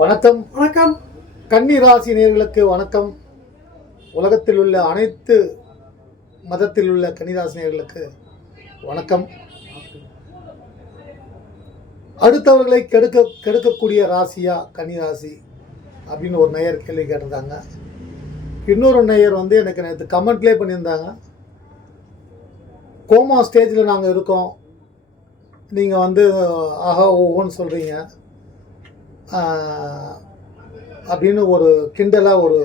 வணக்கம். வணக்கம். கன்னி ராசி நேயர்களுக்கு வணக்கம். உலகத்தில் உள்ள அனைத்து மதத்தில் உள்ள கன்னிராசி நேயர்களுக்கு வணக்கம். அடுத்தவர்களை கெடுக்க கெடுக்கக்கூடிய ராசியா கன்னிராசி? அப்படின்னு ஒரு நேயர் கேள்வி கேட்டிருந்தாங்க. இன்னொரு நேயர் வந்து எனக்கு நேற்று கமெண்ட்லேயே பண்ணியிருந்தாங்க. கோமா ஸ்டேஜில் நாங்கள் இருக்கோம். நீங்கள் வந்து ஆஹா ஓஹோன்னு சொல்கிறீங்க அப்படின்னு ஒரு கிண்டலாக ஒரு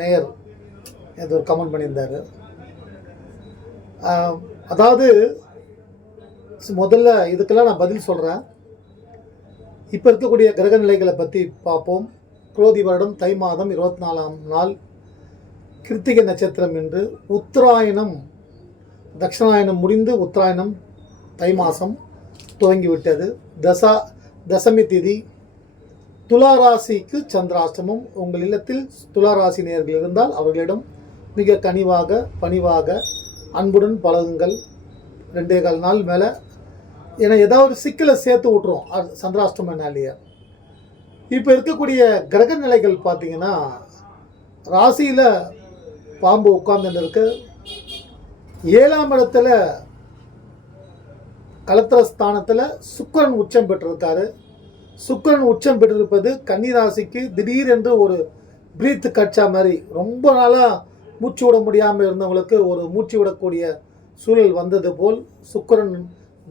நேயர் இது ஒரு கமெண்ட் பண்ணியிருந்தார். அதாவது முதல்ல இதுக்கெல்லாம் நான் பதில் சொல்கிறேன் இப்போ இருக்கக்கூடிய கிரக நிலைகளை பற்றி பார்ப்போம். குரோதி வருடம் தை மாதம் இருபத்தி நாலாம் நாள் கிருத்திகை நட்சத்திரம் என்று உத்தராயணம் தட்சிணாயனம் முடிந்து உத்தராயணம் தை மாதம் துவங்கிவிட்டது தசா தசமி திதி துளாராசிக்கு சந்திராஷ்டமம். உங்கள் இல்லத்தில் துளாராசி நேர்கள் இருந்தால் அவர்களிடம் மிக கனிவாக பணிவாக அன்புடன் பழகுங்கள். ரெண்டே கால் நாள் மேலே. ஏன்னா ஏதாவது சிக்கலை சேர்த்து விட்ருவோம் அது இப்போ இருக்கக்கூடிய கிரக நிலைகள் பார்த்தீங்கன்னா ராசியில் பாம்பு உட்கார்ந்துட்டு இருக்கு ஏழாம் இடத்துல கலத்திர ஸ்தானத்தில் சுக்கரன் உச்சம் பெற்றிருக்காரு. சுக்கிரன் உச்சம் பெற்றிருப்பது கன்னிராசிக்கு திடீரென்று ஒரு பிரீத் கட்சா மாதிரி. ரொம்ப நாளாக மூச்சு விட முடியாமல் இருந்தவங்களுக்கு ஒரு மூச்சு விடக்கூடிய சூழல் வந்தது போல் சுக்கிரன்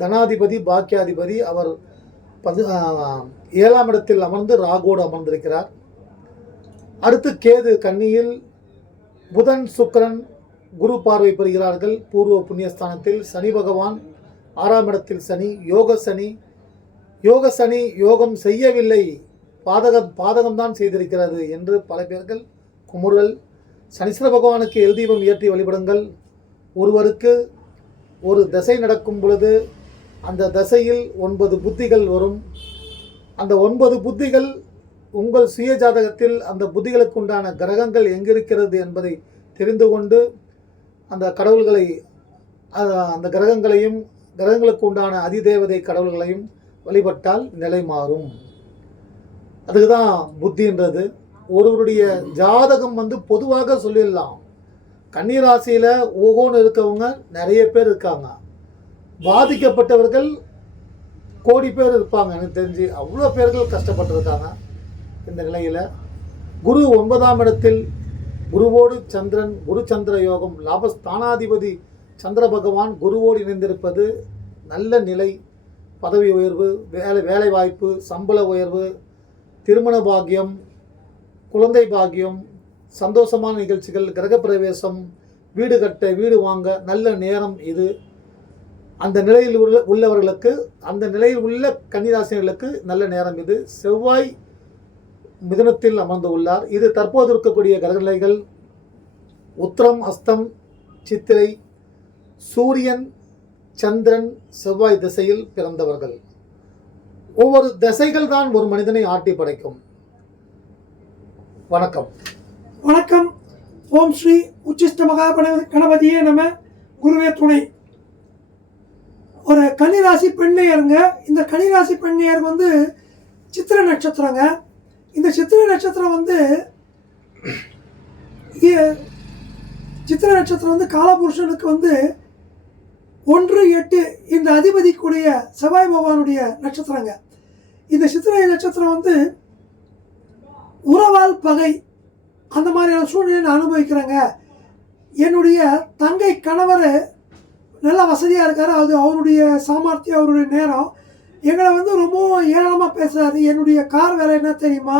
தனாதிபதி பாக்கியாதிபதி அவர் பது ஏழாம் இடத்தில் அமர்ந்து ராகோடு அமர்ந்திருக்கிறார். அடுத்து கேது கன்னியில் புதன் சுக்கிரன் குரு பார்வை பெறுகிறார்கள். பூர்வ புண்ணியஸ்தானத்தில் சனி பகவான் ஆறாம் இடத்தில் சனி யோக சனி யோக சனி யோகம் செய்யவில்லை. பாதகம் பாதகம்தான் செய்திருக்கிறது என்று பல பேர்கள் குமுறல் சனீஸ்வர பகவானுக்கு எல் தீபம் வழிபடுங்கள். ஒருவருக்கு ஒரு தசை நடக்கும் பொழுது அந்த தசையில் ஒன்பது புத்திகள் வரும். அந்த ஒன்பது புத்திகள் உங்கள் சுய ஜாதகத்தில் அந்த புத்திகளுக்கு உண்டான கிரகங்கள் எங்கிருக்கிறது என்பதை தெரிந்து கொண்டு அந்த கடவுள்களை அந்த கிரகங்களையும் கிரகங்களுக்கு உண்டான அதிதேவதை கடவுள்களையும் வழிபட்டால் நிலை மாறும். அதுக்கு தான் புத்தின்றது ஒருவருடைய ஜாதகம் வந்து பொதுவாக சொல்லிடலாம். கன்னிராசியில் ஓகோன்னு இருக்கவங்க நிறைய பேர் இருக்காங்க. பாதிக்கப்பட்டவர்கள் கோடி பேர் இருப்பாங்க எனக்கு தெரிஞ்சு. அவ்வளோ பேர்கள் கஷ்டப்பட்டிருக்காங்க இந்த நிலையில். குரு ஒன்பதாம் இடத்தில் குருவோடு சந்திரன் குரு சந்திர யோகம் லாபஸ்தானாதிபதி சந்திர பகவான் குருவோடு இணைந்திருப்பது நல்ல நிலை. பதவி உயர்வு வேலை வேலை வாய்ப்பு சம்பள உயர்வு திருமண பாக்கியம் குழந்தை பாக்கியம் சந்தோஷமான நிகழ்ச்சிகள் கிரகப்பிரவேசம் வீடு கட்ட வீடு வாங்க நல்ல நேரம் இது. அந்த நிலையில் உள்ள உள்ளவர்களுக்கு அந்த நிலையில் உள்ள கன்னிராசினர்களுக்கு நல்ல நேரம் இது. செவ்வாய் மிதனத்தில் அமர்ந்து உள்ளார். இது தற்போது இருக்கக்கூடிய கிரகநிலைகள். உத்திரம் அஸ்தம் சித்திரை சூரியன் சந்திரன் செவ்வாய் திசையில் பிறந்தவர்கள். ஒவ்வொரு திசைகள் தான் ஒரு மனிதனை ஆட்டி படைக்கும். வணக்கம். வணக்கம். ஓம் ஸ்ரீ உச்சிஷ்ட மகாபண கணபதியே நம்ம குருவே துணை. ஒரு கன்னிராசி பெண்ணையருங்க இந்த கன்னிராசி பெண்ணையர் வந்து சித்திர நட்சத்திரங்க. இந்த சித்திர நட்சத்திரம் வந்து சித்திர நட்சத்திரம் வந்து காலபுருஷனுக்கு வந்து ஒன்று எட்டு இந்த அதிபதிக்குடைய செவ்வாய் பகவானுடைய நட்சத்திரங்க. இந்த சித்திரை நட்சத்திரம் வந்து உறவால் பகை. அந்த மாதிரியான சூழ்நிலை நான் அனுபவிக்கிறேங்க. என்னுடைய தங்கை கணவர் நல்ல வசதியாக இருக்கார். அது அவருடைய சாமர்த்தியம் அவருடைய நேரம். எங்களை வந்து ரொம்பவும் ஏளனமாக பேசுகிறாரு என்னுடைய கார் வேலை என்ன தெரியுமா?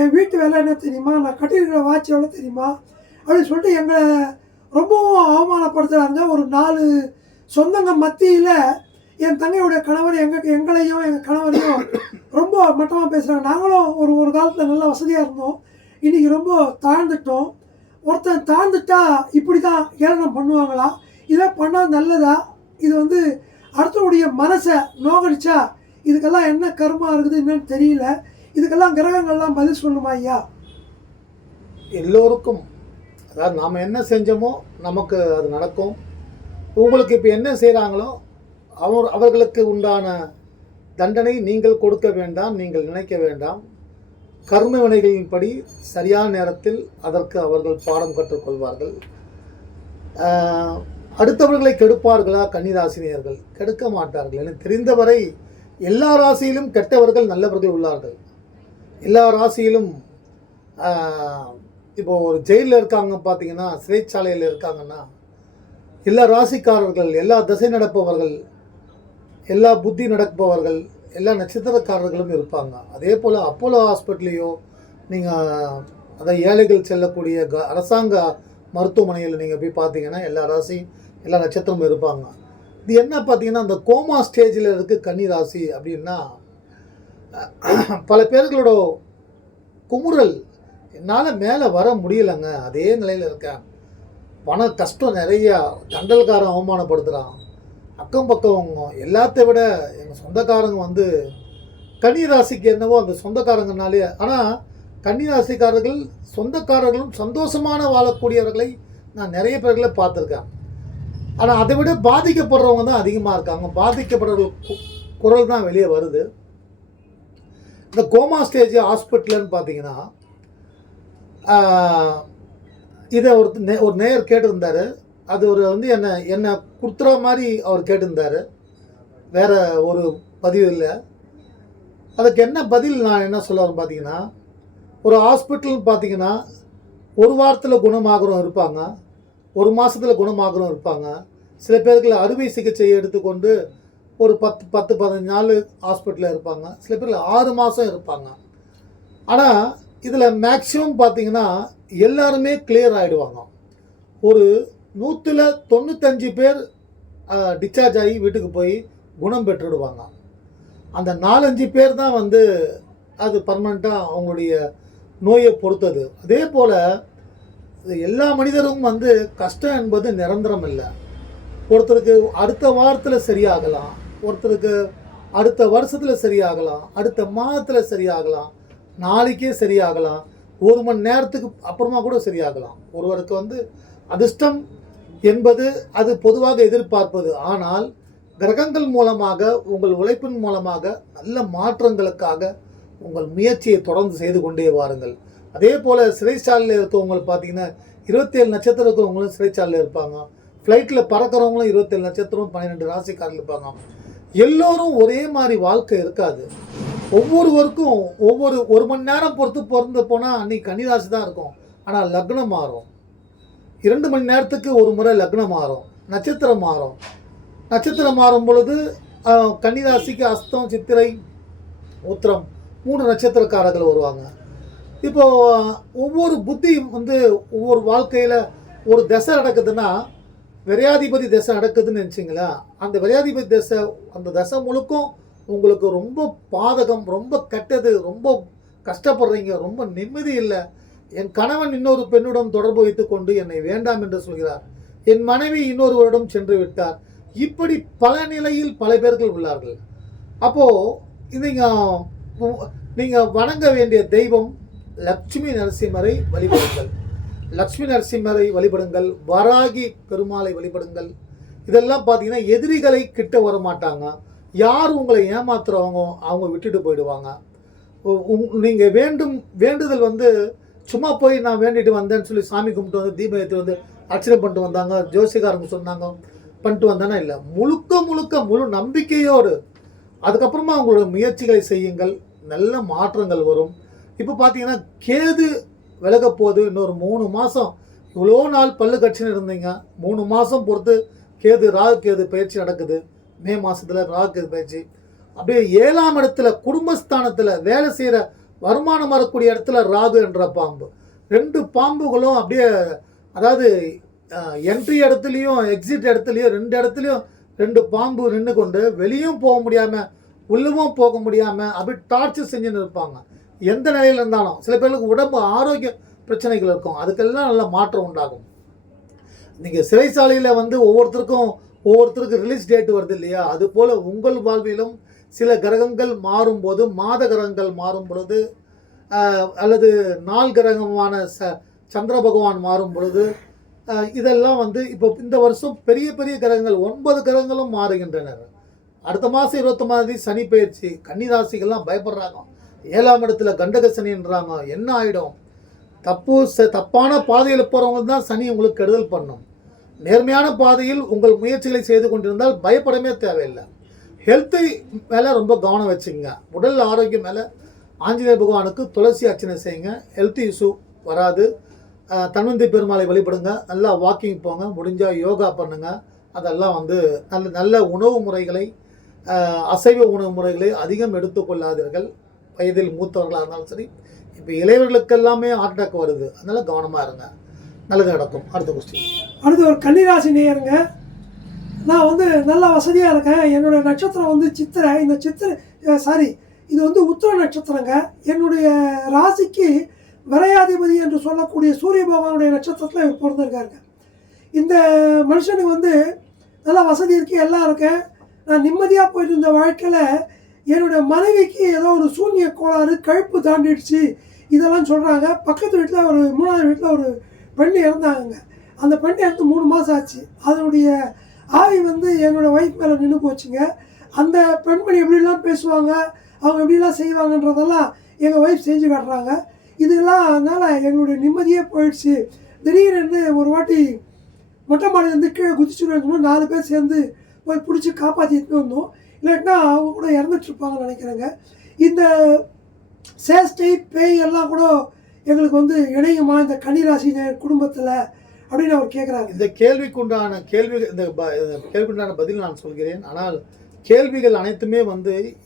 என் வீட்டு வேலை என்ன தெரியுமா? நான் கட்டியிருக்கிற வாட்ச் எவ்வளோ தெரியுமா? அப்படின்னு சொல்லிட்டு எங்களை ரொம்பவும் அவமானப்படுத்துகிறாங்க ஒரு நாலு சொந்தங்க மத்தியில் என் தங்கையுடைய கணவர் எங்கள் எங்களையும் எங்கள் கணவரையும் ரொம்ப மட்டமாக பேசுகிறாங்க நாங்களும் ஒரு ஒரு காலத்தில் நல்ல வசதியாக இருந்தோம். இன்றைக்கி ரொம்ப தாழ்ந்துட்டோம். ஒருத்தன் தாழ்ந்துட்டா இப்படி தான் ஏளனம் பண்ணுவாங்களா? இதை பண்ணால் நல்லதா? இது வந்து அடுத்தவருடைய மனசை நோகடிச்சா இதுக்கெல்லாம் என்ன கர்மா இருக்குது என்னன்னு தெரியல. இதுக்கெல்லாம் கிரகங்கள்லாம் பதில் சொல்லுமா ஐயா? எல்லோருக்கும் அதாவது நாம் என்ன செஞ்சோமோ நமக்கு அது நடக்கும். உங்களுக்கு இப்போ என்ன செய்கிறாங்களோ அவர் அவர்களுக்கு உண்டான தண்டனை நீங்கள் கொடுக்க வேண்டாம் நீங்கள் நினைக்க வேண்டாம். கர்ம வினைகளின்படி சரியான நேரத்தில் அதற்கு அவர்கள் பாடம் கற்றுக்கொள்வார்கள். அடுத்தவர்களை கெடுப்பார்களா கன்னிராசினியர்கள்? கெடுக்க மாட்டார்கள். எனக்கு தெரிந்தவரை எல்லா ராசியிலும் கெட்டவர்கள் நல்லவர்கள் உள்ளார்கள். எல்லா ராசியிலும் இப்போது ஒரு ஜெயிலில் இருக்காங்க பார்த்தீங்கன்னா சிறைச்சாலையில் இருக்காங்கன்னா எல்லா ராசிக்காரர்கள் எல்லா திசை நடப்பவர்கள் எல்லா புத்தி நடப்பவர்கள் எல்லா நட்சத்திரக்காரர்களும் இருப்பாங்க. அதே போல் அப்போலோ ஹாஸ்பிட்டல்லையோ நீங்கள் அதை ஏழைகள் செல்லக்கூடிய க அரசாங்க மருத்துவமனையில் நீங்கள் போய் பார்த்தீங்கன்னா எல்லா ராசி எல்லா நட்சத்திரமும் இருப்பாங்க. இது என்ன பார்த்தீங்கன்னா அந்த கோமா ஸ்டேஜில் இருக்குது கன்னி ராசி அப்படின்னா பல பேர்களோட குமுறல் என்னால் மேலே வர முடியலைங்க. அதே நிலையில் இருக்கேன். பண கஷ்டம் நிறையா தண்டல்காரன் அவமானப்படுத்துகிறான் அக்கம் பக்கம் எல்லாத்த விட எங்கள் சொந்தக்காரங்க வந்து கன்னி ராசிக்கு என்னவோ அந்த சொந்தக்காரங்கனாலே ஆனால் கன்னி ராசிக்காரர்கள் சொந்தக்காரர்களும் சந்தோஷமான வாழக்கூடியவர்களை நான் நிறைய பேர்களை பார்த்துருக்கேன். ஆனால் அதை விட பாதிக்கப்படுறவங்க தான் அதிகமாக இருக்காங்க. பாதிக்கப்படுறவர்கள் கு- குரல் தான் வெளியே வருது. இந்த கோமா ஸ்டேஜ் ஹாஸ்பிட்டல்னு பார்த்தீங்கன்னா இதை ஒரு நே- ஒரு நேயர் கேட்டிருந்தார். அது ஒரு வந்து என்னை என்னை குத்துற மாதிரி அவர் கேட்டிருந்தாரு. வேற ஒரு பதிவு இல்லை. அதுக்கு என்ன பதில் நான் என்ன சொல்ல வரேன் பார்த்தீங்கன்னா ஒரு ஹாஸ்பிட்டல்னு பார்த்தீங்கன்னா ஒரு வாரத்தில் குணமாகறோம் இருப்பாங்க. ஒரு மாதத்தில் குணமாகறோம் இருப்பாங்க. சில பேருக்கு அறுவை சிகிச்சை எடுத்துக்கொண்டு ஒரு பத்து பத்து பதினஞ்சு நாள் ஹாஸ்பிட்டலில் இருப்பாங்க. சில பேர் ஆறு மாதம் இருப்பாங்க. ஆனால் இதில் மேக்ஸிமம் பார்த்தீங்கன்னா எல்லாருமே கிளியர் ஆகிடுவாங்க ஒரு நூற்றில் தொண்ணூத்தஞ்சு பேர் டிஸ்சார்ஜ் ஆகி வீட்டுக்கு போய் குணம் பெற்றுடுவாங்க. அந்த நாலஞ்சு பேர் தான் வந்து அது பர்மனெண்ட்டாக அவங்களுடைய நோயை பொறுத்தது. அதே போல் எல்லா மனிதரும் வந்து கஷ்டம் என்பது நிரந்தரம் இல்லை. ஒருத்தருக்கு அடுத்த வாரத்தில் சரியாகலாம் ஒருத்தருக்கு அடுத்த வருஷத்தில் சரியாகலாம் அடுத்த மாதத்தில் சரியாகலாம் நாளைக்கே சரியாகலாம். ஒரு மணி நேரத்துக்கு அப்புறமா கூட சரியாகலாம். ஒருவருக்கு வந்து அதிர்ஷ்டம் என்பது அது பொதுவாக எதிர்பார்ப்பது. ஆனால் கிரகங்கள் மூலமாக உங்கள் உழைப்பின் மூலமாக நல்ல மாற்றங்களுக்காக உங்கள் முயற்சியை தொடர்ந்து செய்து கொண்டே வாருங்கள். அதே போல் சிறைச்சாலையில் இருக்கவங்க பார்த்தீங்கன்னா இருபத்தேழு நட்சத்திரம் இருக்கிறவங்களும் சிறைச்சாலையில் இருப்பாங்க. ஃப்ளைட்டில் பறக்கிறவங்களும் இருபத்தேழு நட்சத்திரம் பன்னிரெண்டு ராசிக்காரர்கள் இருப்பாங்க. எல்லோரும் ஒரே மாதிரி வாழ்க்கை இருக்காது. ஒவ்வொருவருக்கும் ஒவ்வொரு ஒரு மணி நேரம் பொறுத்து பிறந்து போனால் அன்னைக்கு கன்னிராசி தான் இருக்கும். ஆனால் லக்னம் மாறும். இரண்டு மணி நேரத்துக்கு ஒரு முறை லக்னம் மாறும். நட்சத்திரம் மாறும். நட்சத்திரம் மாறும் பொழுது கன்னிராசிக்கு அஸ்தம் சித்திரை உத்திரம் மூணு நட்சத்திரக்காரர்கள் வருவாங்க. இப்போ ஒவ்வொரு புத்தி வந்து ஒவ்வொரு வாழ்க்கையில் ஒரு திசை நடக்குதுன்னா விரையாதிபதி திசை நடக்குதுன்னு நினச்சிங்களா அந்த விரையாதிபதி திசை அந்த தசை முழுக்கும் உங்களுக்கு ரொம்ப பாதகம் ரொம்ப கெட்டது ரொம்ப கஷ்டப்படுறீங்க ரொம்ப நிம்மதி இல்லை. என் கணவன் இன்னொரு பெண்ணுடன் தொடர்பு வைத்து கொண்டு என்னை வேண்டாம் என்று சொல்கிறார். என் மனைவி இன்னொருவரிடம் சென்று விட்டார். இப்படி பல நிலையில் பல பேர்கள் உள்ளார்கள். அப்போது நீங்கள் நீங்கள் வணங்க வேண்டிய தெய்வம் லக்ஷ்மி நரசிம்மரை வழிபடுங்கள். லட்சுமி நரசிம்மரை வழிபடுங்கள். வராகி பெருமாளை வழிபடுங்கள். இதெல்லாம் பார்த்தீங்கன்னா எதிரிகளை கிட்ட வர மாட்டாங்க யார் உங்களை ஏமாத்துறவங்க அவங்க விட்டுட்டு போயிடுவாங்க. நீங்கள் வேண்டும் வேண்டுதல் வந்து சும்மா போய் நான் வேண்டிட்டு வந்தேன்னு சொல்லி சாமி கும்பிட்டு வந்து தீபம் ஏற்றி வந்து அர்ச்சனை பண்ணிட்டு வந்தாங்க ஜோசிகாரங்க சொன்னாங்க பண்ணிட்டு வந்தானா இல்லை. முழுக்க முழுக்க முழு நம்பிக்கையோடு அதுக்கப்புறமா அவங்களோட முயற்சிகளை செய்யுங்கள். நல்ல மாற்றங்கள் வரும். இப்போ பார்த்தீங்கன்னா கேது விலக போகுது இன்னொரு மூணு மாதம் இவ்வளோ நாள் பல்லு கட்சின்னு இருந்தீங்க. மூணு மாதம் பொறுத்து கேது ராகு கேது பயிற்சி நடக்குது. மே மாதத்தில் ராகு பயிற்சி அப்படியே ஏழாம் இடத்துல குடும்பஸ்தானத்தில் வேலை செய்கிற வருமானம் வரக்கூடிய இடத்துல ராகு என்ற பாம்பு. ரெண்டு பாம்புகளும் அப்படியே அதாவது என்ட்ரி இடத்துலையும் எக்ஸிட் இடத்துலையும் ரெண்டு இடத்துலையும் ரெண்டு பாம்பு நின்று கொண்டு வெளியும் போக முடியாமல் உள்ளவும் போக முடியாமல் அப்படி டார்ச்சர் செஞ்சுன்னு இருப்பாங்க. எந்த நிலையில் இருந்தாலும் சில பேருக்கு உடம்பு ஆரோக்கிய பிரச்சனைகள் இருக்கும். அதுக்கெல்லாம் நல்ல மாற்றம் உண்டாகும். நீங்கள் சிறைச்சாலையில் வந்து ஒவ்வொருத்தருக்கும் ஒவ்வொருத்தருக்கு ரிலீஸ் டேட் வருது இல்லையா? அது போல் உங்கள் வாழ்விலும் சில கிரகங்கள் மாறும்போது மாத கிரகங்கள் மாறும் பொழுது அல்லது நாள் கிரகமான ச சந்திர பகவான் மாறும் பொழுது இதெல்லாம் வந்து இப்போ இந்த வருஷம் பெரிய பெரிய கிரகங்கள் ஒன்பது கிரகங்களும் மாறுகின்றனர். அடுத்த மாதம் இருபத்தொம்பதாம் தேதி சனி பயிற்சி கன்னிராசிகள்லாம் பயப்படுறாங்க. ஏழாம் இடத்துல கண்டக சனின்றாங்க என்ன ஆகிடும் தப்பு ச- தப்பான பாதையில் போகிறவங்க தான் சனி உங்களுக்கு கெடுதல் பண்ணும். நேர்மையான பாதையில் உங்கள் முயற்சிகளை செய்து கொண்டிருந்தால் பயப்படமே தேவையில்லை. ஹெல்த்து மேலே ரொம்ப கவனம் வச்சுங்க. உடல் ஆரோக்கியம் மேலே ஆஞ்சநேயர் பகவானுக்கு துளசி அர்ச்சனை செய்யுங்க. ஹெல்த் இஷ்யூ வராது. தன்வந்தி பெருமாளை வழிபடுங்க. நல்லா வாக்கிங் போங்க. முடிஞ்சால் யோகா பண்ணுங்க. அதெல்லாம் வந்து நல்ல நல்ல உணவு முறைகளை அசைவ உணவு முறைகளை அதிகம் எடுத்துக்கொள்ளாதீர்கள். வயதில் மூத்தவர்களாக இருந்தாலும் சரி. இப்போ இளையவர்களுக்கெல்லாமே ஹார்ட் அட்டாக் வருது. அதனால் கவனமாக இருங்க. நல்லது நடக்கும். அடுத்த கொஸ்டின் அடுத்து ஒரு கன்னிராசி நேயருங்க. நான் வந்து நல்லா வசதியாக இருக்கேன். என்னுடைய நட்சத்திரம் வந்து சித்திரை இந்த சித்திரை சாரி இது வந்து உத்திர நட்சத்திரங்க. என்னுடைய ராசிக்கு விரையாதிபதி என்று சொல்லக்கூடிய சூரிய பகவானுடைய நட்சத்திரத்தில் இவர் பிறந்திருக்காருங்க. இந்த மனுஷனுக்கு வந்து நல்லா வசதி இருக்குது எல்லாம் இருக்கேன் நான் நிம்மதியாக போயிட்டு இருந்த வாழ்க்கையில் என்னுடைய மனைவிக்கு ஏதோ ஒரு சூன்ய கோளாறு கழுப்பு தாண்டிடுச்சு. இதெல்லாம் சொல்கிறாங்க பக்கத்து வீட்டில் ஒரு மூணாவது வீட்டில் ஒரு பெண் இறந்தாங்க. அந்த பெண் இறந்து மூணு மாதம் ஆச்சு. அதனுடைய ஆவி வந்து என்னோடய ஒய்ஃப் மேலே நின்று போச்சுங்க. அந்த பெண்மணி எப்படிலாம் பேசுவாங்க அவங்க எப்படிலாம் செய்வாங்கன்றதெல்லாம் எங்கள் ஒய்ஃப் செஞ்சு காட்டுறாங்க. இதெல்லாம் அதனால் எங்களுடைய நிம்மதியே போயிடுச்சு. திடீர்னு ஒரு வாட்டி மொட்டை மாடியிலேருந்து கீழே குதிச்சுருவாங்க நாலு பேர் சேர்ந்து போய் பிடிச்சி காப்பாற்றிட்டு வந்தோம். இல்லாட்டினா அவங்க கூட இறந்துட்டு இருப்பாங்கன்னு நினைக்கிறேங்க. இந்த சேஷ்டை பேய் எல்லாம் கூட எங்களுக்கு வந்து இணையுமா இந்த கன்னிராசி குடும்பத்தில் அப்படின்னு அவர் கேட்குறாரு இந்த கேள்விக்குண்டான கேள்வி இந்த ப- கேள்விக்குண்டான பதில் நான் சொல்கிறேன். ஆனால் கேள்விகள் அனைத்துமே வந்து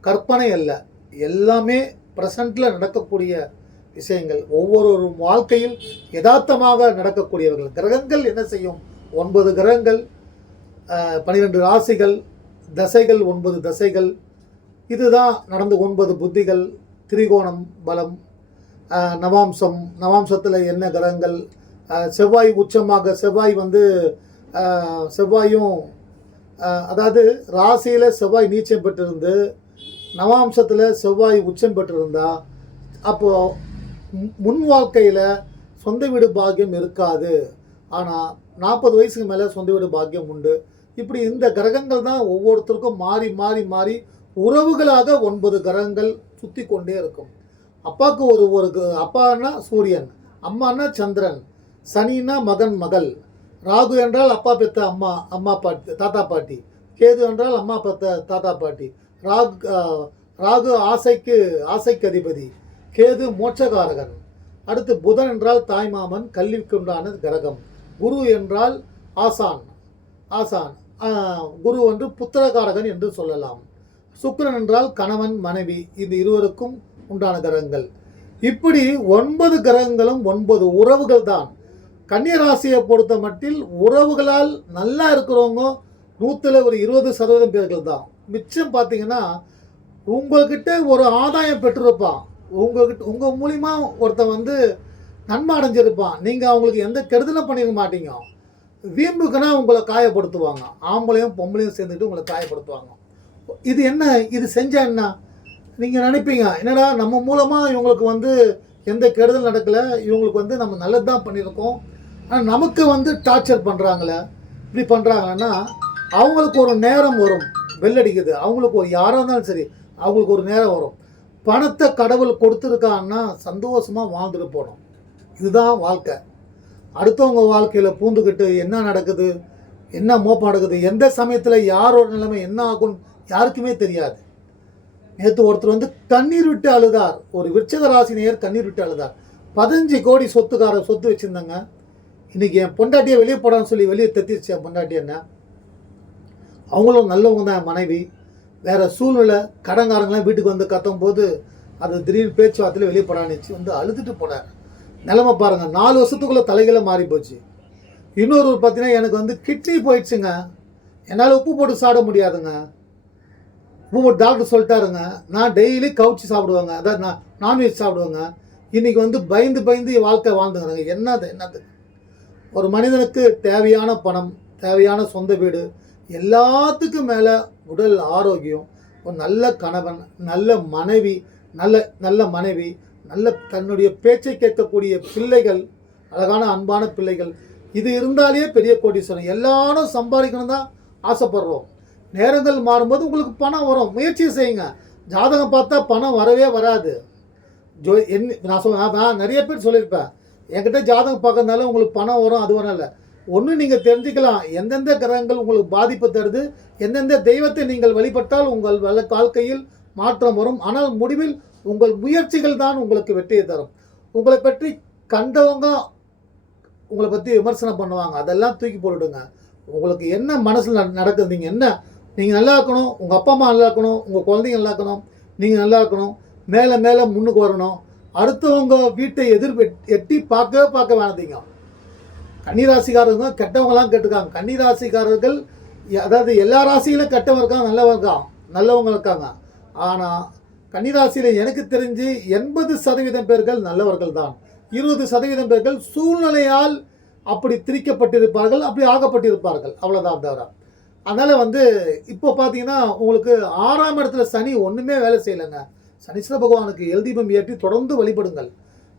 கற்பனை அல்ல. எல்லாமே ப்ரெசண்டில் நடக்கக்கூடிய விஷயங்கள். ஒவ்வொரு வாழ்க்கையில் யதார்த்தமாக நடக்கக்கூடியவர்கள். கிரகங்கள் என்ன செய்யும்? ஒன்பது கிரகங்கள் பன்னிரெண்டு ராசிகள் தசைகள் ஒன்பது தசைகள். இதுதான் நடந்து ஒன்பது புத்திகள். திரிகோணம் பலம் நவாம்சம் நவாம்சத்தில் என்ன கிரகங்கள்? செவ்வாய் உச்சமாக செவ்வாய் வந்து செவ்வாயும் அதாவது ராசியில் செவ்வாய் நீச்சம் பெற்றிருந்து நவாம்சத்தில் செவ்வாய் உச்சம் பெற்றிருந்தா அப்போது முன் வாழ்க்கையில் சொந்த வீடு பாக்கியம் இருக்காது. ஆனால் நாற்பது வயசுக்கு மேலே சொந்த வீடு பாக்கியம் உண்டு. இப்படி இந்த கிரகங்கள் தான் ஒவ்வொருத்தருக்கும் மாறி மாறி மாறி உறவுகளாக ஒன்பது கிரகங்கள் சுற்றி கொண்டே இருக்கும். அப்பாவுக்கு ஒரு ஒரு அப்பான்னா சூரியன் அம்மானா சந்திரன் சனின்னா மகன் மகள். ராகு என்றால் அப்பா பெத்த அம்மா அம்மா பாட்டி தாத்தா பாட்டி. கேது என்றால் அம்மா பெத்த தாத்தா பாட்டி. ராகு ராகு ஆசைக்கு ஆசைக்கு அதிபதி. கேது மோட்சகாரகன். அடுத்து புதன் என்றால் தாய்மாமன் கல்விக்குண்டான கிரகம். குரு என்றால் ஆசான் ஆசான். குரு வந்து புத்திரகாரகன் என்று சொல்லலாம். சுக்கரன் என்றால் கணவன் மனைவி. இது இருவருக்கும் உண்டான கிரகங்கள். இப்படி ஒன்பது கிரகங்களும் ஒன்பது உறவுகள் தான். கன்னியராசியை பொறுத்த மட்டில் உறவுகளால் நல்லா இருக்கிறவங்க நூற்றில் ஒரு இருபது சதவீதம் பேர்கள் தான். மிச்சம் பார்த்தீங்கன்னா உங்கள்கிட்ட ஒரு ஆதாயம் பெற்றிருப்பான். உங்கள்கிட்ட உங்கள் மூலிமா ஒருத்தன் வந்து நன்மை அடைஞ்சிருப்பான். நீங்கள் அவங்களுக்கு எந்த கெடுதலும் பண்ணிக்க மாட்டீங்க. வீம்புக்குன்னா உங்களை காயப்படுத்துவாங்க. ஆம்பளையும் பொம்பளையும் சேர்ந்துட்டு உங்களை காயப்படுத்துவாங்க. இது என்ன? இது செஞ்சா என்ன? நீங்கள் நினைப்பீங்க என்னடா நம்ம மூலமாக இவங்களுக்கு வந்து எந்த கெடுதல் நடக்கலை இவங்களுக்கு வந்து நம்ம நல்லது தான் பண்ணியிருக்கோம். ஆனால் நமக்கு வந்து டார்ச்சர் பண்ணுறாங்களே இப்படி பண்ணுறாங்கன்னா அவங்களுக்கு ஒரு நேரம் வரும் வெள்ளடிக்குது அவங்களுக்கு ஒரு யாராக இருந்தாலும் சரி அவங்களுக்கு ஒரு நேரம் வரும். பணத்தை கடவுள் கொடுத்துருக்கான்னா சந்தோஷமாக வாழ்ந்துட்டு போகணும். இதுதான் வாழ்க்கை. அடுத்தவங்க வாழ்க்கையில் பூந்துக்கிட்டு என்ன நடக்குது என்ன மோப்பம் நடக்குது எந்த சமயத்தில் யாரோட நிலைமை என்ன ஆகும் யாருக்குமே தெரியாது. நேற்று ஒருத்தர் வந்து கண்ணீர் விட்டு அழுதார். ஒரு விருச்சக ராசினியர் கண்ணீர் விட்டு அழுதார். பதினஞ்சு கோடி சொத்துக்கார சொத்து வச்சுருந்தாங்க. இன்றைக்கி என் பொண்டாட்டியை வெளியே போடான்னு சொல்லி வெளியே தத்திருச்சு என் பொண்டாட்டி என்ன? அவங்களும் நல்லவங்க தான் என் மனைவி. வேறு சூழ்நிலை கடன்காரங்களாம் வீட்டுக்கு வந்து கத்தும் போது அது திடீர்னு பேச்சுவார்த்தையில் வெளியே போடான்னுச்சு வந்து அழுதுட்டு போனார். நிலமை பாருங்கள் நாலு வருஷத்துக்குள்ளே தலைகளை மாறி போச்சு. இன்னொரு பார்த்தீங்கன்னா எனக்கு வந்து கிட்னி போயிடுச்சுங்க. என்னால் உப்பு போட்டு சாட முடியாதுங்க. உங்கள் டாக்டர் சொல்லிட்டாருங்க. நான் டெய்லி கவுச்சி சாப்பிடுவாங்க. அதாவது நான் நான்வெஜ் சாப்பிடுவாங்க. இன்றைக்கி வந்து பயந்து பயந்து வாழ்க்கை வாழ்ந்துங்கிறாங்க. என்னது என்னது? ஒரு மனிதனுக்கு தேவையான பணம் தேவையான சொந்த வீடு எல்லாத்துக்கும் மேலே உடல் ஆரோக்கியம் ஒரு நல்ல கணவன் நல்ல மனைவி நல்ல நல்ல மனைவி நல்ல தன்னுடைய பேச்சை கேட்கக்கூடிய பிள்ளைகள் அழகான அன்பான பிள்ளைகள் இது இருந்தாலே பெரிய கோடீஸ்வரன். எல்லாரும் சம்பாதிக்கணும் தான் ஆசைப்படுறோம். நேரங்கள் மாறும்போது உங்களுக்கு பணம் வரும். முயற்சி செய்யுங்க. ஜாதகம் பார்த்தா பணம் வரவே வராது. ஜோ என்ன நான் சொல் நான் நிறைய பேர் சொல்லியிருப்பேன். என்கிட்ட ஜாதகம் பார்க்கறதுனால உங்களுக்கு பணம் வரும் அது வரல. இல்லை ஒன்று நீங்கள் தெரிஞ்சுக்கலாம். எந்தெந்த கிரகங்கள் உங்களுக்கு பாதிப்பு தருது எந்தெந்த தெய்வத்தை நீங்கள் வழிபட்டால் உங்கள் வல- வாழ்க்கையில் மாற்றம் வரும். ஆனால் முடிவில் உங்கள் முயற்சிகள் தான் உங்களுக்கு வெற்றியை தரும். உங்களை பற்றி கண்டவங்க உங்களை பற்றி விமர்சனம் பண்ணுவாங்க. அதெல்லாம் தூக்கி போட்டுடுங்க. உங்களுக்கு என்ன மனசில் நடக்குது நீங்கள் என்ன நீங்கள் நல்லா இருக்கணும் உங்கள் அப்பா அம்மா நல்லா இருக்கணும் உங்கள் குழந்தைங்க நல்லா இருக்கணும் நீங்கள் நல்லா இருக்கணும் மேலே மேலே முன்னுக்கு வரணும். அடுத்தவங்க வீட்டை எதிர் எட்டி பார்க்கவே பார்க்க வேணாதீங்க. கன்னிராசிக்காரங்க கெட்டவங்களாம் கெட்டுக்காங்க. கன்னிராசிக்காரர்கள் அதாவது எல்லா ராசியிலும் கெட்டவங்க இருக்காங்க நல்லவங்க இருக்காங்க நல்லவங்க இருக்காங்க. ஆனால் கன்னிராசியில் எனக்கு தெரிஞ்சு எண்பது சதவீதம் பேர்கள் நல்லவர்கள் தான். இருபது சதவீதம் பேர்கள் சூழ்நிலையால் அப்படி திரிக்கப்பட்டிருப்பார்கள் அப்படி ஆகப்பட்டிருப்பார்கள். அவ்வளோதான் தவிர. அதனால் வந்து இப்போ பார்த்தீங்கன்னா உங்களுக்கு ஆறாம் இடத்துல சனி ஒன்றுமே வேலை செய்யலைங்க. சனீஸ்வர பகவானுக்கு எல்தீபம் ஏற்றி தொடர்ந்து வழிபடுங்கள்.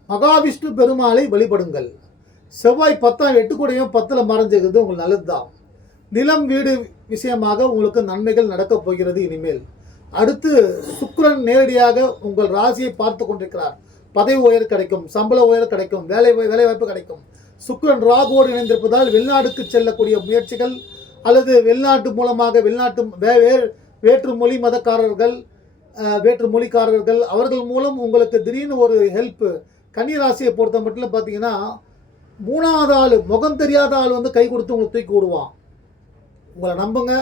மகாவிஷ்ணு பெருமாளை வழிபடுங்கள். செவ்வாய் பத்தாம் எட்டு கூடையும் பத்தில் மறைஞ்சிருக்கிறது உங்களுக்கு நல்லது தான் நிலம் வீடு விஷயமாக உங்களுக்கு நன்மைகள் நடக்கப் போகிறது இனிமேல். அடுத்து சுக்கரன் நேரடியாக உங்கள் ராசியை பார்த்து கொண்டிருக்கிறார். பதவி உயர் கிடைக்கும் சம்பள உயர் கிடைக்கும் வேலை வேலைவாய்ப்பு கிடைக்கும். சுக்கரன் ராகுவோடு இணைந்திருப்பதால் வெளிநாடுக்கு செல்லக்கூடிய முயற்சிகள் அல்லது வெளிநாட்டு மூலமாக வெளிநாட்டு வே வேறு வேற்று மொழி மதக்காரர்கள் வேற்று மொழிக்காரர்கள் அவர்கள் மூலம் உங்களுக்கு திடீர்னு ஒரு ஹெல்ப்பு கன்னிராசியை பொறுத்த மட்டும் பார்த்தீங்கன்னா மூணாவது ஆள் முகம் தெரியாத ஆள் வந்து கை கொடுத்து உங்களை தூக்கி விடுவான். உங்களை நம்புங்க.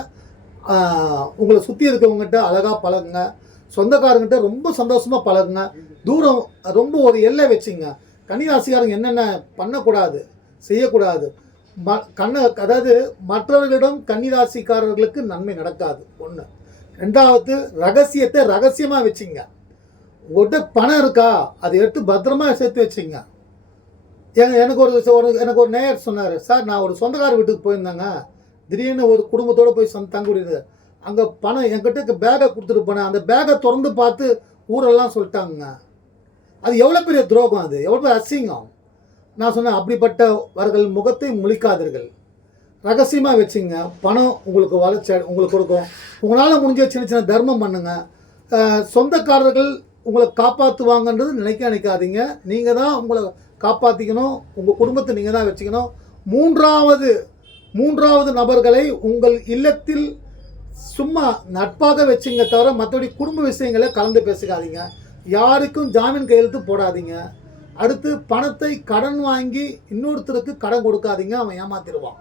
உங்களை சுற்றி இருக்கவங்ககிட்ட அழகாக பழகுங்க. சொந்தக்காரங்கிட்ட ரொம்ப சந்தோஷமாக பழகுங்க. தூரம் ரொம்ப ஒரு எல்லை வச்சுங்க. கன்னிராசிக்காரங்க என்னென்ன பண்ணக்கூடாது செய்யக்கூடாது. கண்ண அதாவது மற்றவர்களிடம் கன்னிராசிக்காரர்களுக்கு நன்மை நடக்காது. ஒன்று ரெண்டாவது ரகசியத்தை ரகசியமாக வச்சுங்க. உங்கள்கிட்ட பணம் இருக்கா அதை எடுத்து பத்திரமா சேர்த்து வச்சுங்க. ஏங்க எனக்கு ஒரு ஒரு எனக்கு ஒரு நேயர் சொன்னார் சார் நான் ஒரு சொந்தக்கார வீட்டுக்கு போயிருந்தேங்க. திடீர்னு ஒரு குடும்பத்தோடு போய் சொந்த தங்குடிது அங்கே பணம் என்கிட்ட பேகை கொடுத்துட்டு போனேன். அந்த பேகை திறந்து பார்த்து ஊரெல்லாம் சொல்லிட்டாங்க அது எவ்வளோ பெரிய துரோகம் அது? எவ்வளோ பெரிய அசிங்கம்? நான் சொன்னேன் அப்படிப்பட்டவர்கள் முகத்தை முழிக்காதீர்கள். ரகசியமாக வச்சுங்க. பணம் உங்களுக்கு வளர்ச்சி உங்களுக்கு கொடுக்கும். உங்களால் முடிஞ்ச சின்ன சின்ன தர்மம் பண்ணுங்கள் சொந்தக்காரர்கள் உங்களை காப்பாற்றுவாங்கன்றது நினைக்க நினைக்காதீங்க. நீங்கள் தான் உங்களை காப்பாற்றிக்கணும் உங்கள் குடும்பத்தை நீங்கள் தான் வச்சுக்கணும். மூன்றாவது மூன்றாவது நபர்களை உங்கள் இல்லத்தில் சும்மா நட்பாக வச்சுங்க தவிர மற்றபடி குடும்ப விஷயங்களை கலந்து பேசிக்காதீங்க. யாருக்கும் ஜாமீன் கையெழுத்து போடாதீங்க. அடுத்து பணத்தை கடன் வாங்கி இன்னொருத்தருக்கு கடன் கொடுக்காதீங்க அவன் ஏமாத்திடுவான்.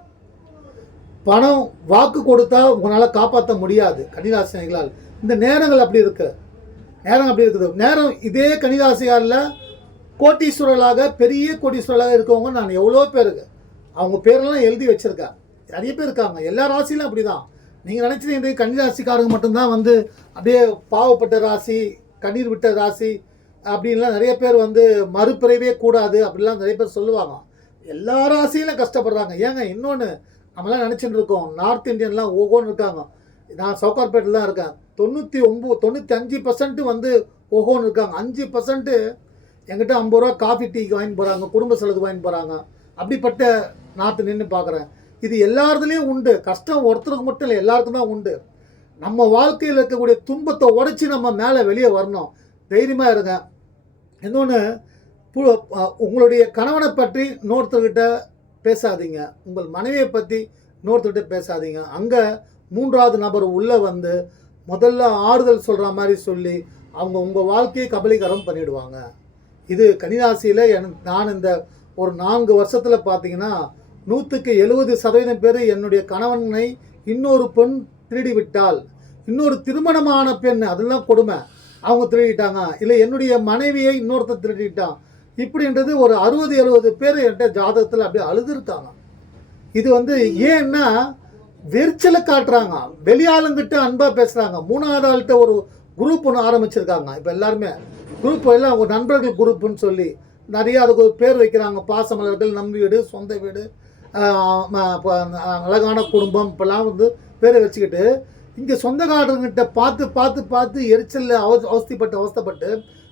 பணம் வாக்கு கொடுத்தா உங்களால் காப்பாற்ற முடியாது கன்னிராசினிகளால். இந்த நேரங்கள் அப்படி இருக்கு. நேரம் அப்படி இருக்குது. நேரம் இதே கன்னிராசியாரில் கோட்டீஸ்வரலாக பெரிய கோட்டீஸ்வரலாக இருக்கவங்க நான் எவ்வளோ பேருக்கு. அவங்க பேரெல்லாம் எழுதி வச்சுருக்கேன் நிறைய பேர் இருக்காங்க. எல்லா ராசியிலும் அப்படி தான் நீங்கள் நினச்சிட்டு கன்னிராசிக்காரங்க மட்டும்தான் வந்து அப்படியே பாவப்பட்ட ராசி கண்ணீர் விட்ட ராசி அப்படின்லாம் நிறைய பேர் வந்து மறுபிறவே கூடாது அப்படிலாம் நிறைய பேர் சொல்லுவாங்க. எல்லா ராசியிலும் கஷ்டப்படுறாங்க. ஏங்க இன்னொன்று நம்மளாம் நினச்சிட்டு இருக்கோம் நார்த் இந்தியன்லாம் ஓகோன்னு இருக்காங்க. நான் சவுகார்பேட்டில் தான் இருக்கேன். தொண்ணூற்றி ஒம்பது தொண்ணூற்றி அஞ்சு பர்சன்ட் வந்து ஓஹோன்னு இருக்காங்க. அஞ்சு பர்சன்ட்டு என்கிட்ட ஐம்பது ரூபா காஃபி டீக்கு வாங்கி போகிறாங்க குடும்ப செலவுக்கு வாங்கி போகிறாங்க அப்படிப்பட்ட நார்த்து நின்று பார்க்குறேன். இது எல்லாத்துலேயும் உண்டு. கஷ்டம் ஒருத்தருக்கு மட்டும் இல்லை எல்லாருக்கும் தான் உண்டு. நம்ம வாழ்க்கையில் இருக்கக்கூடிய துன்பத்தை உடச்சி நம்ம மேலே வெளியே வரணும். தைரியமாக இருங்க. இன்னொன்று உங்களுடைய கணவனை பற்றி இன்னொருத்தர்கிட்ட பேசாதீங்க. உங்கள் மனைவியை பற்றி இன்னொருத்தர்கிட்ட பேசாதீங்க. அங்கே மூன்றாவது நபர் உள்ளே வந்து முதல்ல ஆறுதல் சொல்கிற மாதிரி சொல்லி அவங்க உங்கள் வாழ்க்கையை கபலீகரம் பண்ணிவிடுவாங்க இது கன்னிராசியில் எனக்கு நான் இந்த ஒரு நான்கு வருஷத்தில் பார்த்தீங்கன்னா நூற்றுக்கு எழுபது சதவீதம் பேர் என்னுடைய கணவனை இன்னொரு பெண் திருடி விட்டால் இன்னொரு திருமணமான பெண் அதெல்லாம் கொடுமை. அவங்க திருடிட்டாங்க. இல்லை என்னுடைய மனைவியை இன்னொருத்தர் திருடிட்டான். இப்படின்றது ஒரு அறுபது எழுபது பேர் என்கிட்ட ஜாதகத்தில் அப்படியே அழுதுருக்காங்க. இது வந்து ஏன்னா வெறிச்சலை காட்டுறாங்க. வெளியாளுங்கிட்ட அன்பாக பேசுகிறாங்க மூணாவது ஆள்கிட்ட ஒரு குரூப் ஒன்று ஆரம்பிச்சிருக்காங்க. இப்போ எல்லாருமே குரூப் எல்லாம் ஒரு நண்பர்கள் குரூப்புன்னு சொல்லி நிறைய அதுக்கு ஒரு பேர் வைக்கிறாங்க. பாசமலர்கள் நம் வீடு சொந்த வீடு அழகான குடும்பம் இப்பெல்லாம் வந்து பேரை வச்சுக்கிட்டு இங்கே சொந்தக்காரங்கிட்ட பார்த்து பார்த்து பார்த்து எரிச்சலில் அவ அவஸ்திப்பட்டு அவஸ்தைப்பட்டு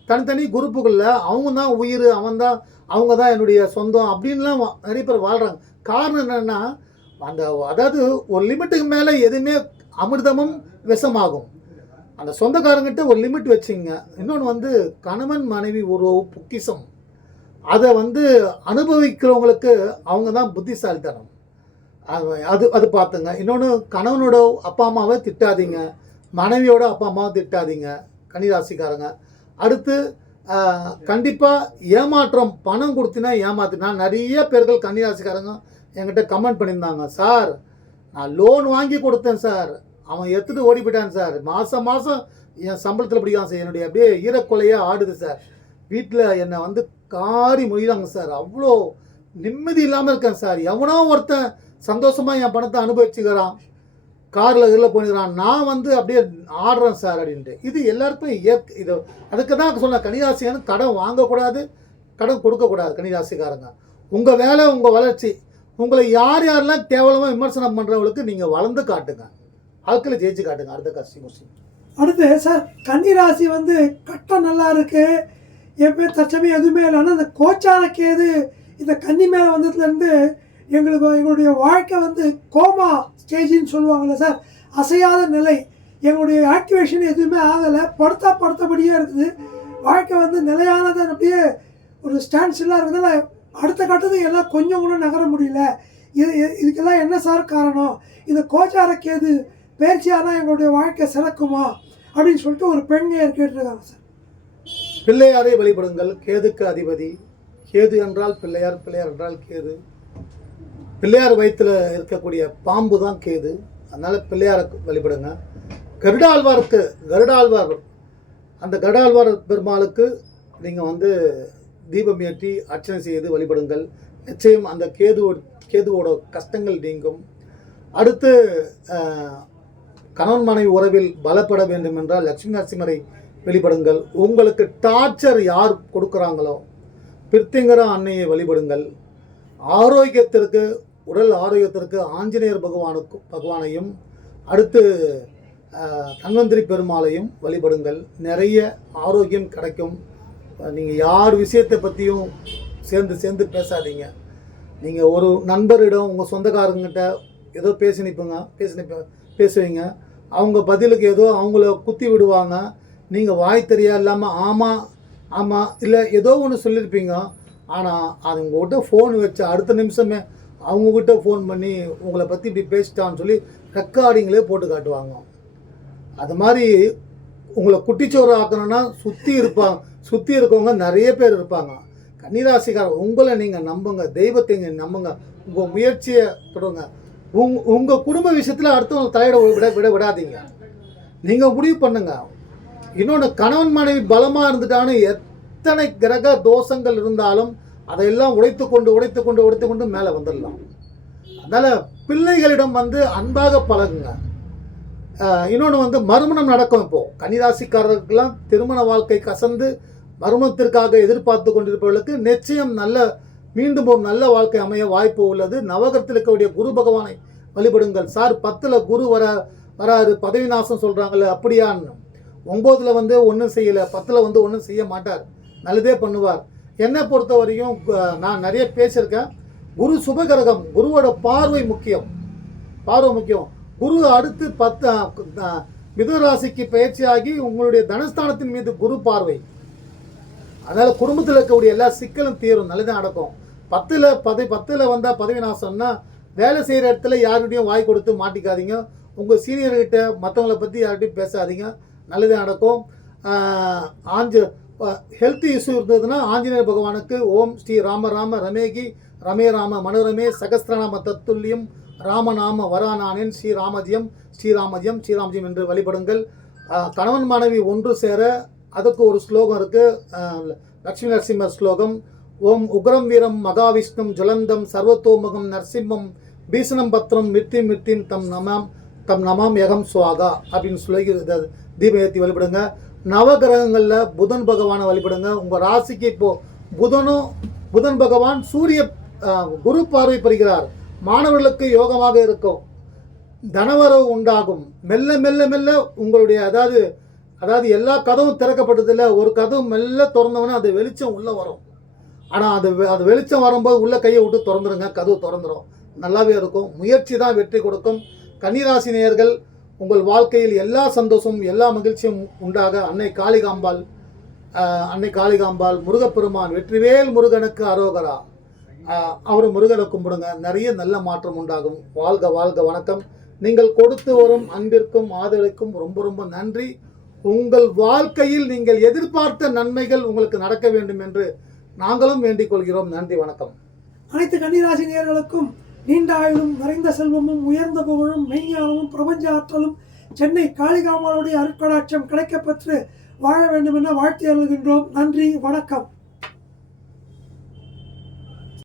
தனித்தனி குரூப்புகளில் அவங்க தான் உயிர் அவன் தான் அவங்க தான் என்னுடைய சொந்தம் அப்படின்லாம் நிறைய பேர் வாழ்கிறாங்க காரணம் என்னென்னா அந்த அதாவது ஒரு லிமிட்டுக்கு மேலே எதுவுமே அமிர்தமும் விஷமாகும். அந்த சொந்தக்காரங்கிட்ட ஒரு லிமிட் வச்சுங்க. இன்னொன்று வந்து கணவன் மனைவி உறவு பொக்கிஷம் அதை வந்து அனுபவிக்கிறவங்களுக்கு அவங்க தான் புத்திசாலித்தனம். அது அது அது பார்த்துங்க. இன்னொன்று கணவனோட அப்பா அம்மாவை திட்டாதீங்க. மனைவியோட அப்பா அம்மாவை திட்டாதீங்க. கன்னிராசிக்காரங்க. அடுத்து கண்டிப்பாக ஏமாற்றம் பணம் கொடுத்தினா ஏமாத்தினா நிறைய பேர்கள் கன்னிராசிக்காரங்க என்கிட்ட கமெண்ட் பண்ணியிருந்தாங்க. சார் நான் லோன் வாங்கி கொடுத்தேன் சார். அவன் எடுத்துகிட்டு ஓடி போயிட்டான் சார். மாதம் மாதம் என் சம்பளத்தில் பிடிக்கான் சார். என்னுடைய அப்படியே ஈரக்கொலையாக ஆடுது சார். வீட்டில் என்னை வந்து காரி மொழிகிறாங்க சார். அவ்வளோ நிம்மதி இல்லாமல் இருக்கேன் சார். எவனோ ஒருத்தன் சந்தோஷமாக என் பணத்தை அனுபவிச்சுக்கிறான். காரில் இதில் போயிருக்கிறான். நான் வந்து அப்படியே ஆடுறேன் சார் அப்படின்ட்டு. இது எல்லாருக்கும் இயற்கை இது அதுக்கு தான் சொன்ன கன்னிராசின்னு கடன் வாங்கக்கூடாது கடன் கொடுக்கக்கூடாது கனிராசிக்காரங்க உங்கள் வேலை உங்கள் வளர்ச்சி. உங்களை யார் யாரெல்லாம் கேவலமாக விமர்சனம் பண்ணுறவங்களுக்கு நீங்கள் வளர்ந்து காட்டுங்க. வாழ்க்கையில் ஜெயிச்சு காட்டுங்க. அடுத்த கஷ்டம் கொஸ்டின் அடுத்து சார் கன்னிராசி வந்து கட்டம் நல்லா இருக்கு. எப்போ தற்சமயம் எதுவுமே இல்லை. ஆனால் இந்த கோச்சார கேது இந்த கன்னி மேலே வந்ததுலேருந்து எங்களுக்கு எங்களுடைய வாழ்க்கை வந்து கோமா ஸ்டேஜின்னு சொல்லுவாங்கள்ல சார் அசையாத நிலை. எங்களுடைய ஆக்டிவேஷன் எதுவுமே ஆகலை. படுத்தா படுத்தபடியே இருக்குது. வாழ்க்கை வந்து நிலையானது அப்படியே ஒரு ஸ்டாண்ட் ஸ்டில்லாக இருக்கிறதுனால அடுத்த கட்டத்துக்கு எல்லாம் கொஞ்சம் கூட நகர முடியல. இது இதுக்கெல்லாம் என்ன சார் காரணம்? இந்த கோச்சார கேது பயிற்சியானால் எங்களுடைய வாழ்க்கை சிறக்குமா? அப்படின்னு சொல்லிட்டு ஒரு பெண் கேட்டுருக்காங்க கேட்டிருக்காங்க சார். பிள்ளையாரை வழிபடுங்கள். கேதுக்கு அதிபதி. கேது என்றால் பிள்ளையார் பிள்ளையார் என்றால் கேது. பிள்ளையார் வயிற்றில் இருக்கக்கூடிய பாம்பு தான் கேது. அதனால் பிள்ளையாரை வழிபடுங்க. கருடாழ்வாருக்கு கருடாழ்வார் அந்த கருடாழ்வார் பெருமாளுக்கு நீங்கள் வந்து தீபம் ஏற்றி அர்ச்சனை செய்து வழிபடுங்கள். நிச்சயம் அந்த கேது கேதுவோட கஷ்டங்கள் நீங்கும். அடுத்து கணவன் மனைவி உறவில் பலப்பட வேண்டும் என்றால் லட்சுமி நரசிம்மரை வெளிப்படுங்கள் உங்களுக்கு டார்ச்சர் யார் கொடுக்குறாங்களோ பிரித்திங்கர அன்னையை வழிபடுங்கள். ஆரோக்கியத்திற்கு உடல் ஆரோக்கியத்திற்கு ஆஞ்சநேயர் பகவானுக்கு பகவானையும் அடுத்து தன்வந்திரி பெருமாளையும் வழிபடுங்கள். நிறைய ஆரோக்கியம் கிடைக்கும். நீங்கள் யார் விஷயத்தை பற்றியும் சேர்ந்து சேர்ந்து பேசாதீங்க. நீங்கள் ஒரு நண்பரிடம் உங்கள் சொந்தக்காரங்கிட்ட ஏதோ பேசி நிற்பங்க பேசி நிற்ப பேசுவீங்க. அவங்க பதிலுக்கு ஏதோ அவங்கள குத்தி விடுவாங்க. நீங்கள் வாய் தெரியா இல்லாமல் ஆமாம் ஆமாம் இல்லை ஏதோ ஒன்று சொல்லியிருப்பீங்க ஆனால் அது உங்கள்கிட்ட ஃபோன் வச்சு அடுத்த நிமிஷமே அவங்கக்கிட்ட ஃபோன் பண்ணி உங்களை பற்றி இப்படி பேசிட்டான்னு சொல்லி ரெக்கார்டிங்களே போட்டு காட்டுவாங்க. அது மாதிரி உங்களை குட்டிச்சோறு ஆக்கணும்னா சுற்றி இருப்பாங்க சுற்றி இருக்கவங்க நிறைய பேர் இருப்பாங்க. கன்னிராசிக்காரர் உங்களை நீங்கள் நம்புங்க தெய்வத்தை நீங்கள் நம்புங்க. உங்கள் முயற்சியை தொடங்க. உங் உங்கள் குடும்ப விஷயத்தில் அடுத்தவங்க தலையிட விட விட விடாதீங்க. நீங்கள் முடிவு பண்ணுங்க. இன்னொன்று கணவன் மனைவி பலமாக இருந்துட்டான்னு எத்தனை கிரக தோஷங்கள் இருந்தாலும் அதையெல்லாம் உடைத்து கொண்டு உடைத்து கொண்டு உடைத்து கொண்டு மேலே வந்துடலாம். அதனால் பிள்ளைகளிடம் வந்து அன்பாக பழகுங்க. இன்னொன்று வந்து மறுமணம் நடக்கும் இப்போது கன்னிராசிக்காரர்களுக்கெல்லாம் திருமண வாழ்க்கை கசந்து மர்மத்திற்காக எதிர்பார்த்து கொண்டிருப்பவர்களுக்கு நிச்சயம் நல்ல மீண்டும் ஒரு நல்ல வாழ்க்கை அமைய வாய்ப்பு உள்ளது. நவகரத்தில் இருக்கக்கூடிய குரு பகவானை வழிபடுங்கள். சார் பத்தில் குரு வர வராரு பதவி நாசம் சொல்கிறாங்களே அப்படியான்னு. ஒம்போதில் வந்து ஒன்றும் செய்யலை பத்தில் வந்து ஒன்றும் செய்ய மாட்டார். நல்லதே பண்ணுவார். என்னை பொறுத்த வரையும் நான் நிறைய பேசியிருக்கேன். குரு சுபகிரகம் குருவோட பார்வை முக்கியம். பார்வை முக்கியம். குரு அடுத்து பத்து மிதராசிக்கு பயிற்சியாகி உங்களுடைய தனஸ்தானத்தின் மீது குரு பார்வை. அதனால் குடும்பத்தில் இருக்கக்கூடிய எல்லா சிக்கலும் தீரும் நல்லதாக நடக்கும். பத்தில் பதவி பத்தில் வந்தால் பதவி நாசம்னா வேலை செய்கிற இடத்துல யாருடையும் வாய் கொடுத்து மாட்டிக்காதீங்க. உங்கள் சீனியர்கிட்ட மற்றவங்கள பற்றி யார்கிட்டையும் பேசாதீங்க. நல்லதாக நடக்கும். ஆஞ்சு ஆஞ்ச ஹெல்த் இஷ்யூ இருந்ததுன்னா ஆஞ்சநேயர் பகவானுக்கு ஓம் ஸ்ரீ ராம ராம ரமேகி ரமே ராம மனோரமே சகஸ்திரநாம தத்துல்யம் ராமநாம வரானானின் ஸ்ரீராமஜியம் ஸ்ரீராமஜியம் ஸ்ரீராமஜியம் என்று வழிபடுங்கள். கணவன் மனைவி ஒன்று சேர அதுக்கு ஒரு ஸ்லோகம் இருக்குது லக்ஷ்மி நரசிம்மர் ஸ்லோகம். ஓம் உக்ரம் வீரம் மகாவிஷ்ணும் ஜுலந்தம் சர்வத்தோமுகம் நரசிம்மம் பீசனம் பத்திரம் மிர்த்திம் மிர்த்திம் தம் நமாம் தம் நமாம் யகம் சுவாகா அப்படின்னு சொல்லி இத ஏற்றி வழிபடுங்க. நவகிரகங்களில் புதன் பகவானை வழிபடுங்க. உங்கள் ராசிக்கு இப்போது புதனும் புதன் பகவான் சூரிய குரு பார்வை பெறுகிறார். மாணவர்களுக்கு யோகமாக இருக்கும். தனவரவு உண்டாகும். மெல்ல மெல்ல மெல்ல உங்களுடைய அதாவது அதாவது எல்லா கதவும் திறக்கப்பட்டதில்ல. ஒரு கதவு மெல்ல திறந்தவொடனே அது வெளிச்சம் உள்ளே வரும். ஆனால் அது அது வெளிச்சம் வரும்போது உள்ள கையை விட்டு திறந்துருங்க. கதவு திறந்துடும் நல்லாவே இருக்கும். முயற்சி தான் வெற்றி கொடுக்கும். கன்னிராசி நேயர்கள் உங்கள் வாழ்க்கையில் எல்லா சந்தோஷமும் எல்லா மகிழ்ச்சியும் உண்டாக அன்னை காளிகாம்பாள் அன்னை காளிகாம்பாள் முருகப்பெருமான் வெற்றிவேல் முருகனுக்கு அரோகரா. அவர் முருகனை கும்பிடுங்க. நிறைய நல்ல மாற்றம் உண்டாகும். வாழ்க வாழ்க வணக்கம். நீங்கள் கொடுத்து வரும் அன்பிற்கும் ஆதரவுக்கும் ரொம்ப ரொம்ப நன்றி. உங்கள் வாழ்க்கையில் நீங்கள் எதிர்பார்த்த நன்மைகள் உங்களுக்கு நடக்க வேண்டும் என்று நாங்களும் வேண்டிக் கொள்கிறோம். நன்றி வணக்கம். அனைத்து கன்னிராசி நேர்களுக்கும் நீண்ட ஆயுளும் நிறைந்த செல்வமும் உயர்ந்த புகழும் மெய்ஞானமும் பிரபஞ்ச ஆற்றலும் சென்னை காளிகாமாவுடைய அருட்கடாட்சம் கிடைக்கப்பெற்று வாழ வேண்டும் என வாழ்த்தி எழுகின்றோம் நன்றி வணக்கம்.